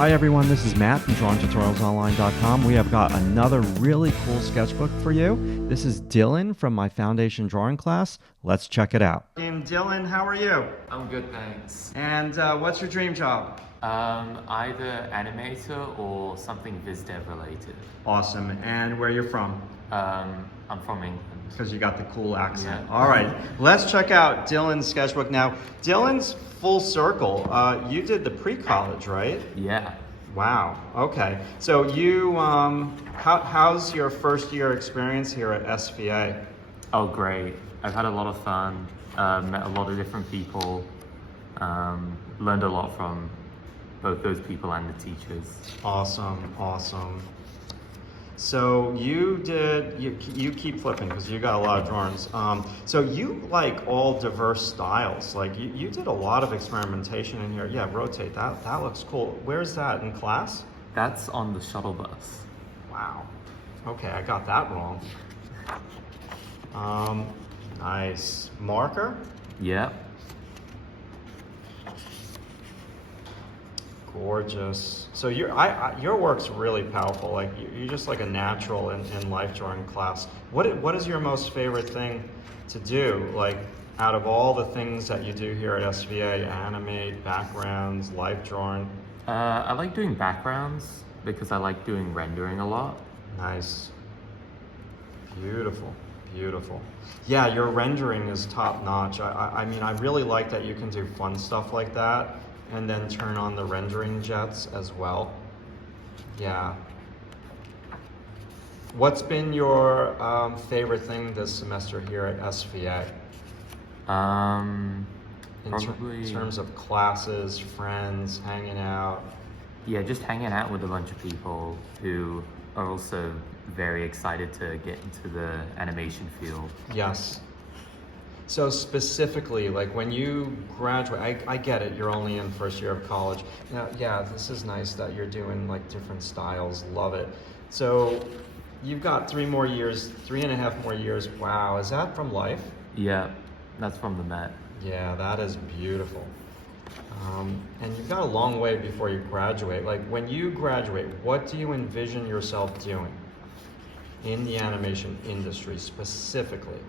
Hi everyone, this is Matt from DrawingTutorialsOnline.com. We have got another really cool sketchbook for you. This is Dylan from my foundation drawing class. Let's check it out. Dylan, how are you? I'm good, thanks. And what's your dream job? Either animator or something VizDev related. Awesome. And where you're from? I'm from England. Because you got the cool accent. Yeah. All right, let's check out Dylan's sketchbook now. Dylan's full circle. You did the pre-college, right? Yeah. Wow. Okay. So you, how's your first year experience here at SVA? Oh, great. I've had a lot of fun, met a lot of different people, learned a lot from both those people and the teachers. Awesome. Awesome. So you keep flipping because you got a lot of drawings. So you like all diverse styles. Like you did a lot of experimentation in here. Yeah, rotate. That looks cool. Where's that, in class? That's on the shuttle bus. Wow. Okay, I got that wrong. Nice. Marker? Yeah. Gorgeous. So your work's really powerful. Like you're just like a natural in life drawing class. What is your most favorite thing to do? Like out of all the things that you do here at SVA, animate, backgrounds, life drawing? I like doing backgrounds because I like doing rendering a lot. Nice. Beautiful. Beautiful. Yeah, your rendering is top notch. I mean, I really like that you can do fun stuff like that and then turn on the rendering jets as well. Yeah. What's been your favorite thing this semester here at SVA? Probably In terms of classes, friends, hanging out. Yeah, just hanging out with a bunch of people who are also very excited to get into the animation field. Yes. So specifically, like when you graduate, I get it, you're only in first year of college. Now, yeah, this is nice that you're doing like different styles, love it. So you've got 3.5 more years. Wow, is that from life? Yeah, that's from the Met. Yeah, that is beautiful. And you've got a long way before you graduate. Like when you graduate, what do you envision yourself doing in the animation industry specifically?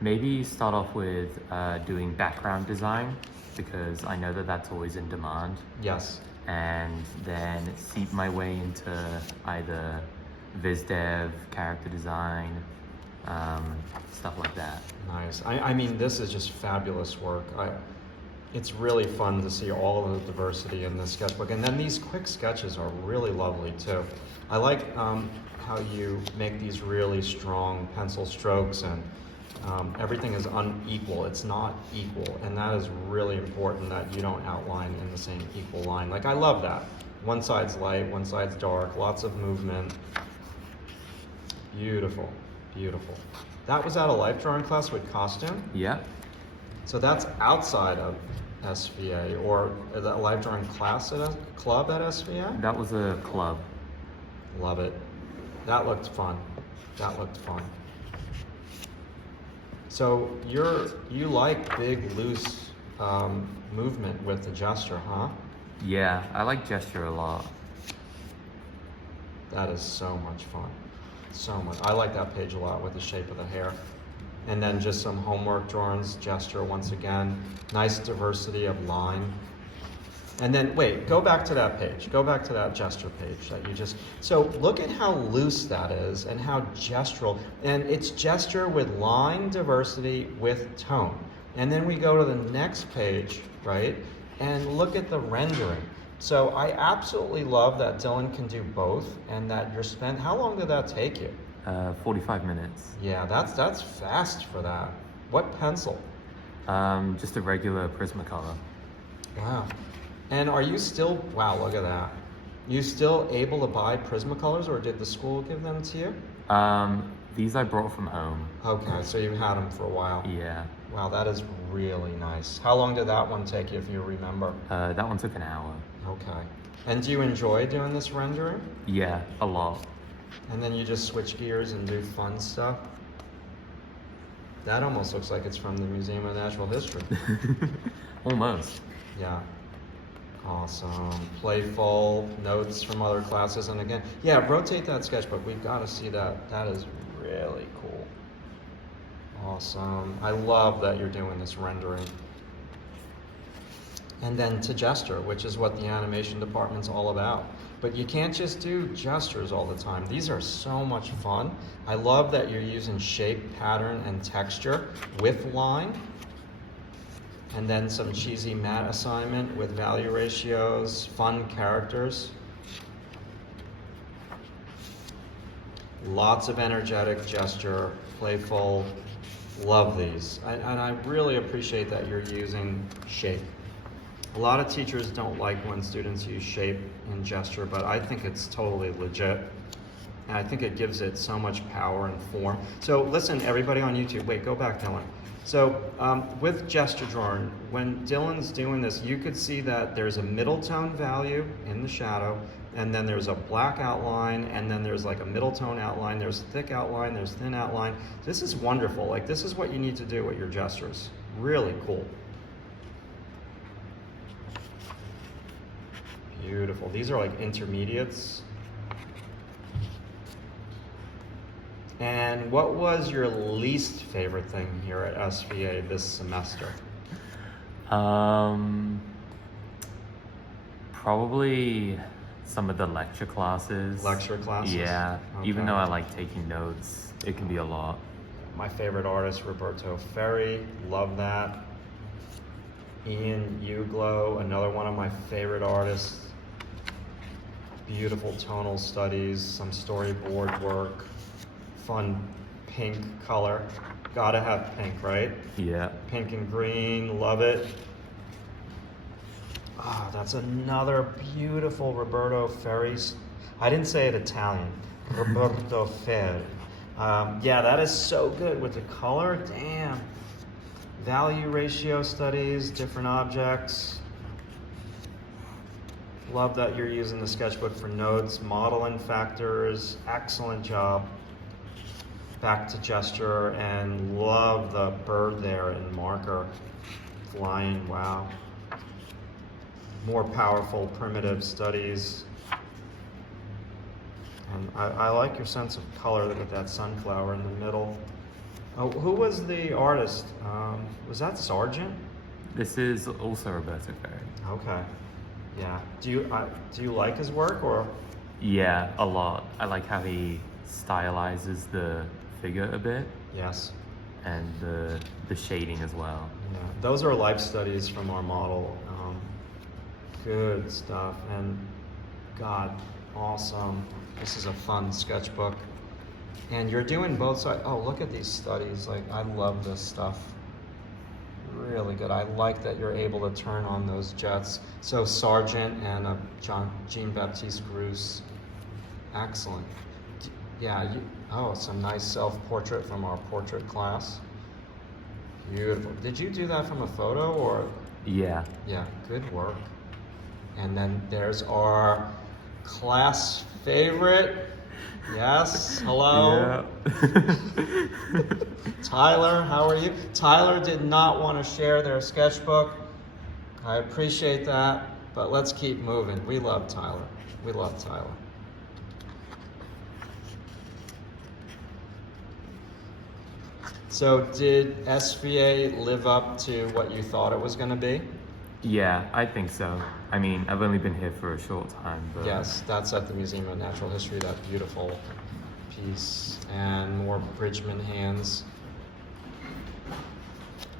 Maybe start off with doing background design because I know that that's always in demand. Yes. And then seep my way into either VizDev, character design, stuff like that. Nice. I mean, this is just fabulous work. It's really fun to see all of the diversity in this sketchbook. And then these quick sketches are really lovely too. I like how you make these really strong pencil strokes and everything is unequal. It's not equal. And that is really important that you don't outline in the same equal line. Like I love that. One side's light, one side's dark, lots of movement. Beautiful, beautiful. That was at a life drawing class with costume? Yeah. So that's outside of SVA, or is that a live drawing class at a club at SVA? That was a club. Love it. That looked fun. That looked fun. So you like big, loose movement with the gesture, huh? Yeah, I like gesture a lot. That is so much fun. So much. I like that page a lot with the shape of the hair. And then just some homework drawings, gesture once again. Nice diversity of line. And then, wait, go back to that page. Go back to that gesture page that you just... So look at how loose that is and how gestural. And it's gesture with line diversity with tone. And then we go to the next page, right? And look at the rendering. So I absolutely love that Dylan can do both and that you're spent... How long did that take you? 45 minutes. Yeah, that's fast for that. What pencil? Just a regular Prismacolor. Wow. And are you still, wow, look at that. You still able to buy Prismacolors or did the school give them to you? These I brought from home. Okay, so you had them for a while. Yeah. Wow, that is really nice. How long did that one take you, if you remember? That one took an hour. Okay. And do you enjoy doing this rendering? Yeah, a lot. And then you just switch gears and do fun stuff? That almost looks like it's from the Museum of Natural History. Almost. Yeah. Awesome. Playful notes from other classes. And again, yeah, rotate that sketchbook. We've got to see that. That is really cool. Awesome. I love that you're doing this rendering. And then to gesture, which is what the animation department's all about. But you can't just do gestures all the time. These are so much fun. I love that you're using shape, pattern, and texture with line. And then some cheesy matte assignment with value ratios, fun characters. Lots of energetic gesture, playful. Love these. And I really appreciate that you're using shape. A lot of teachers don't like when students use shape and gesture, but I think it's totally legit. And I think it gives it so much power and form. So listen, everybody on YouTube, wait, go back, Dylan. So with gesture drawing, when Dylan's doing this, you could see that there's a middle tone value in the shadow, and then there's a black outline, and then there's like a middle tone outline, there's thick outline, there's thin outline. This is wonderful. Like, this is what you need to do with your gestures. Really cool. Beautiful. These are like intermediates. And what was your least favorite thing here at SVA this semester? Probably some of the lecture classes. Lecture classes? Yeah. Okay. Even though I like taking notes, it can be a lot. My favorite artist, Roberto Ferri. Love that. Ian Uglow, another one of my favorite artists. Beautiful tonal studies, some storyboard work, fun pink color. Gotta have pink, right? Yeah. Pink and green, love it. Ah, that's another beautiful Roberto Ferri. I didn't say it Italian. Roberto Ferri. Yeah, that is so good with the color. Damn. Value ratio studies, different objects. Love that you're using the sketchbook for notes, modeling factors, excellent job. Back to gesture, and love the bird there in marker. Flying, wow. More powerful primitive studies. And I like your sense of color. Look at that sunflower in the middle. Oh, who was the artist? Was that Sargent? This is also Roberto Ferri. Okay. Yeah. Do you like his work, or? Yeah, a lot. I like how he stylizes the figure a bit. Yes. And the shading as well. Yeah. Those are life studies from our model. Good stuff. And God, awesome. This is a fun sketchbook. And you're doing both sides. Oh, look at these studies. Like, I love this stuff. Really good. I like that you're able to turn on those jets. So Sargent and Jean-Baptiste Greuze. Excellent. Yeah, some nice self-portrait from our portrait class. Beautiful. Did you do that from a photo, or? Yeah. Yeah, good work. And then there's our class favorite. Yes, hello. Yeah. Tyler, how are you? Tyler did not want to share their sketchbook. I appreciate that, but let's keep moving. We love Tyler. We love Tyler. So did SVA live up to what you thought it was going to be? Yeah, I think so. I mean, I've only been here for a short time, but... Yes, that's at the Museum of Natural History, that beautiful piece. And more Bridgman hands.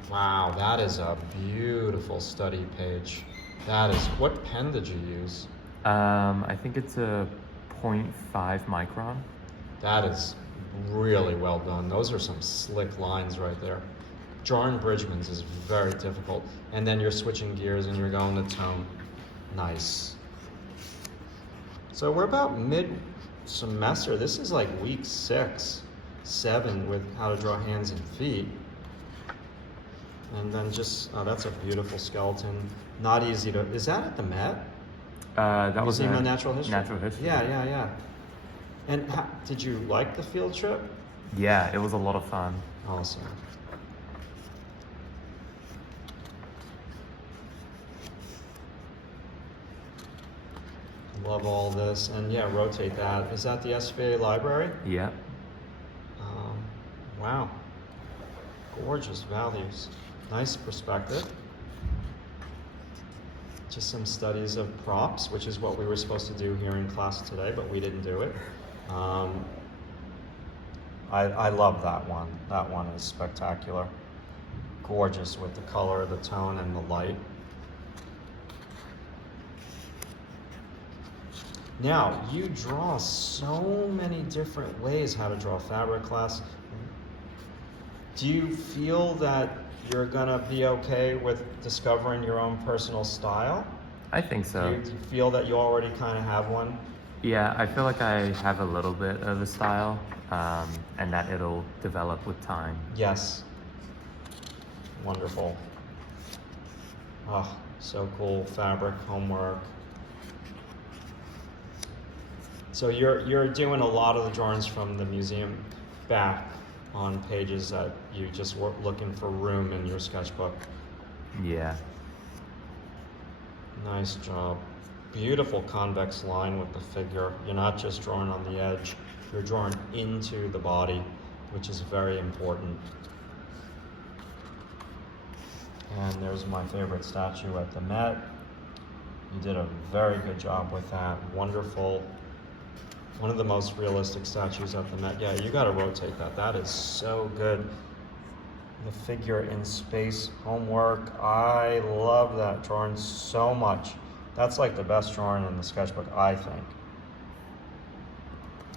Wow, that is a beautiful study page. That is, what pen did you use? I think it's a 0.5 micron. That is really well done. Those are some slick lines right there. Drawing Bridgman's is very difficult. And then you're switching gears and you're going to tone. Nice. So we're about mid-semester. This is like week 6, 7 with how to draw hands and feet. And then just, oh, that's a beautiful skeleton. Not easy to, is that at the Met? That was Museum of Natural History? Natural History. Yeah. And did you like the field trip? Yeah, it was a lot of fun. Awesome. Love all this. And yeah, rotate that. Is that the SVA library? Yeah. Wow. Gorgeous values. Nice perspective. Just some studies of props, which is what we were supposed to do here in class today, but we didn't do it. I love that one. That one is spectacular. Gorgeous with the color, the tone, and the light. Now, you draw so many different ways how to draw fabric class. Do you feel that you're gonna be okay with discovering your own personal style? I think so. Do you feel that you already kind of have one? Yeah, I feel like I have a little bit of a style, and that it'll develop with time. Yes. Wonderful. Oh, so cool. Fabric, homework. So you're doing a lot of the drawings from the museum back on pages that you just were looking for room in your sketchbook. Yeah. Nice job. Beautiful convex line with the figure. You're not just drawing on the edge, you're drawing into the body, which is very important. And there's my favorite statue at the Met. You did a very good job with that. Wonderful. One of the most realistic statues at the Met. Yeah, you gotta rotate that. That is so good. The figure in space, homework. I love that drawing so much. That's like the best drawing in the sketchbook, I think.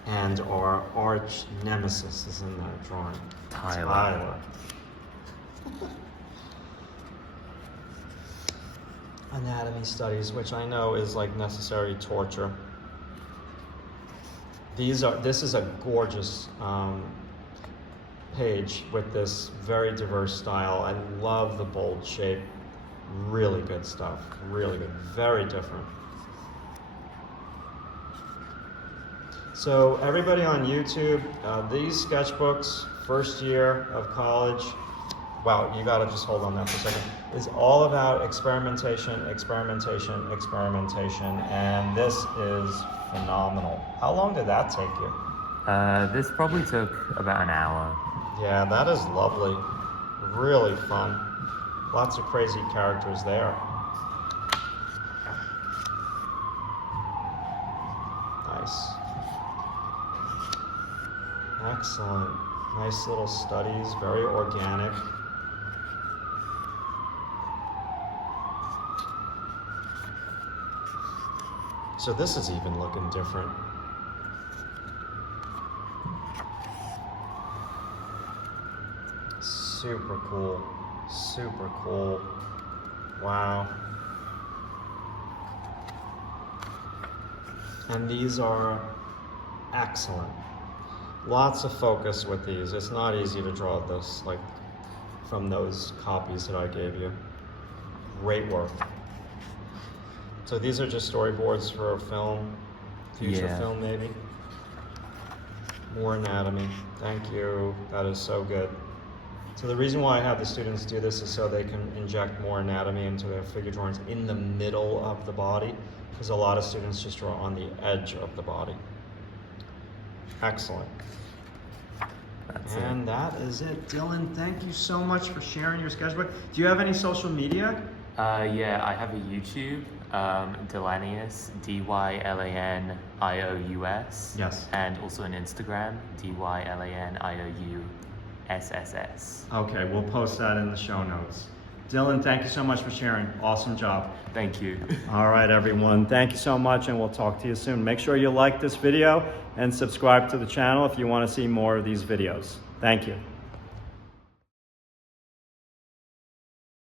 And our arch nemesis is in that drawing. Tyler. Anatomy studies, which I know is like necessary torture. This is a gorgeous page with this very diverse style. I love the bold shape. Really good stuff. Really good. Very different. So everybody on YouTube, these sketchbooks, first year of college, wow, you gotta just hold on that for a second, is all about experimentation, experimentation, experimentation, and this is phenomenal. How long did that take you? This probably took about an hour. Yeah, that is lovely. Really fun. Lots of crazy characters there. Nice. Excellent. Nice little studies, very organic. So this is even looking different. Super cool. Super cool. Wow. And these are excellent. Lots of focus with these. It's not easy to draw this like from those copies that I gave you. Great work. So these are just storyboards for a film, future film maybe. More anatomy. Thank you. That is so good. So the reason why I have the students do this is so they can inject more anatomy into their figure drawings in the middle of the body, because a lot of students just draw on the edge of the body. Excellent. And that is it. Dylan, thank you so much for sharing your sketchbook. Do you have any social media? Yeah, I have a YouTube, Dylanius, DYLANIOUS. Yes. And also an Instagram, DYLANIOUSSS. Okay, we'll post that in the show notes. Dylan, thank you so much for sharing. Awesome job. Thank you. All right, everyone. Thank you so much, and we'll talk to you soon. Make sure you like this video and subscribe to the channel if you want to see more of these videos. Thank you.